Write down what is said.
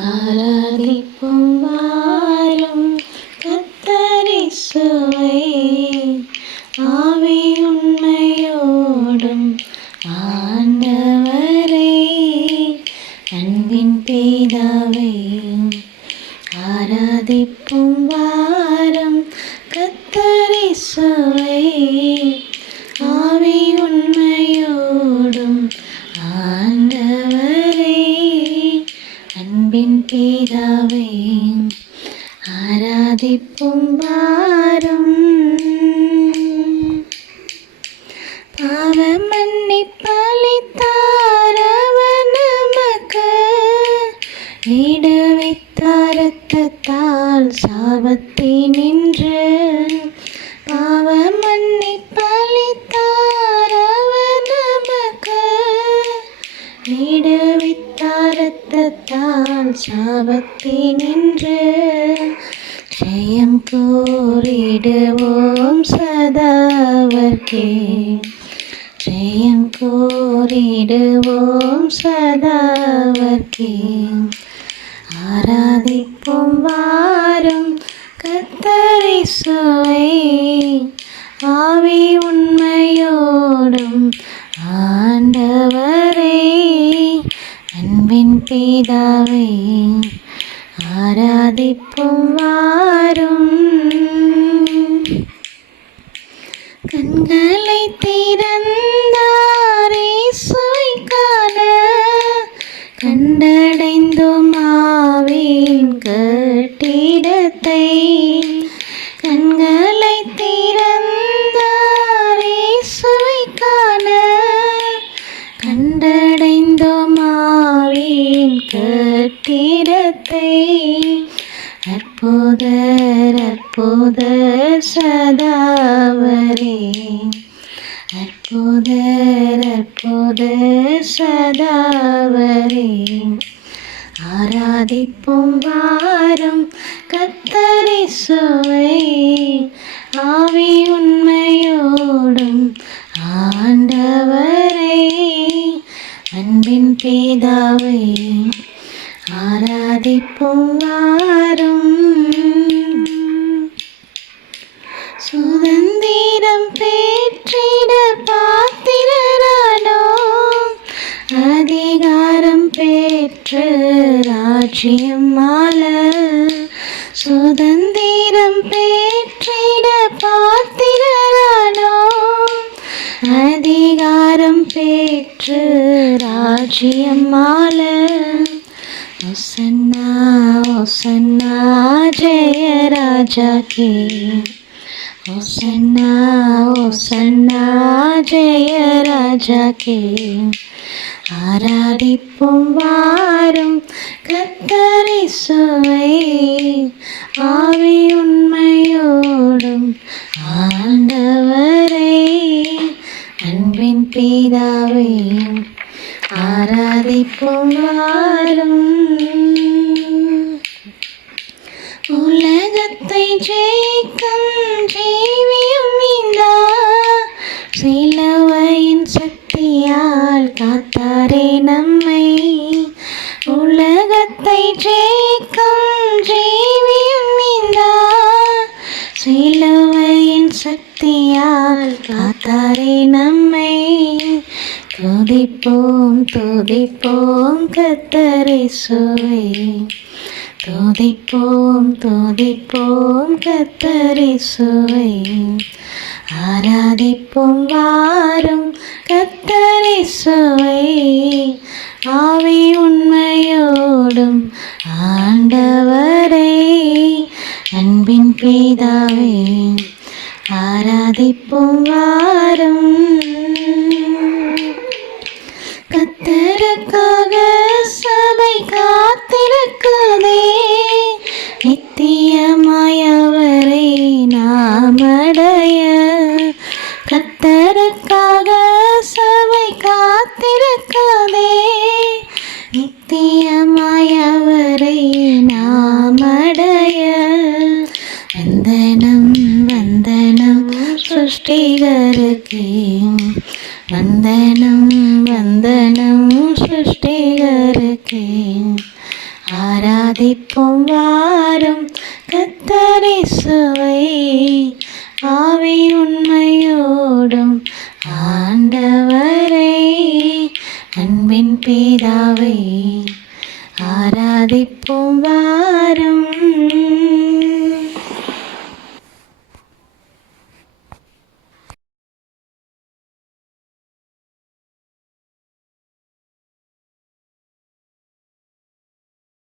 ஆராதிப்பும் வாரும் கத்தரி சுவை ஆவி உண்மையோடும் ஆண்டவரே அன்பின் பேதாவை ஆராதிப்பும் வாரம் அன்பின் ஆராதிப்பும் வாரம் பாவ மன்னிப்பளித்தார் அவர் நமக்கு விடுவித்தார் இரத்தத்தால் இரத்தத்தால் நின்று ஜெயம் கூறிடுவோம் சதாவர்க்கே. ஜெயம் கூறிடுவோம் சதாவர்க்கே. ஆராதிப்போம் வாரம் கத்தரி சுவை. ஆவி உண்மையோடும் அன்பின் பிதாவே ஆராதிப்போம் வாரும் கண்களை திறந்தாரே சுவை அற்புதர் அற்புதர் சதாவரே. அற்புதர் அற்புதர் சதாவரே. ஆராதிப்போம் வாரம் கத்தரி சுவை. ஆவி உண்மையோடும் ஆண்டவரை. அன்பின் பேதாவை ஆராதிப்போம் வாரம் சுதந்திரம் பெற்றிட பாத்திரரானோ? அதிகாரம் பெற்று ராஜ்யம் மால சுதந்திரம் பெற்றிட பாத்திரரானோ? அதிகாரம் பெற்று ராஜ்யம் மால ஒசன்னா ஒசன்னா ஜெய ராஜா கே ஓசன்னா ஓசன்னா ஜெய ராஜா ஆராதிப்போம் வாரும் கத்தரை சுவை. ஆவி உண்மையோடும் ஆண்டவரை. அன்பின் பீதாவை ஆராதிப்போம் வாரும். உலகத்தை ஜெயிக்கும் துதிப்போம் துதிப்போம் கத்தரை சுவை. துதிப்போம் துதிப்போம் கத்தரை சுவை. ஆராதிப்போம் வாரும் கத்தரை சுவை. ஆவி உண்மையோடும் ஆண்டவரை. அன்பின் பீதாவே ஆராதிப்போம் வாரும் வந்தனம் வந்தனம் சிருஷ்டிகருக்கே. வந்தனம் வந்தனம் சிருஷ்டிகருக்கே. ஆராதிப்போம் வாரம் கத்தரை சுவை. ஆவி உண்மையோடும் ஆண்டவரை. அன்பின் பேதாவை ஆராதிப்போம் வாரம்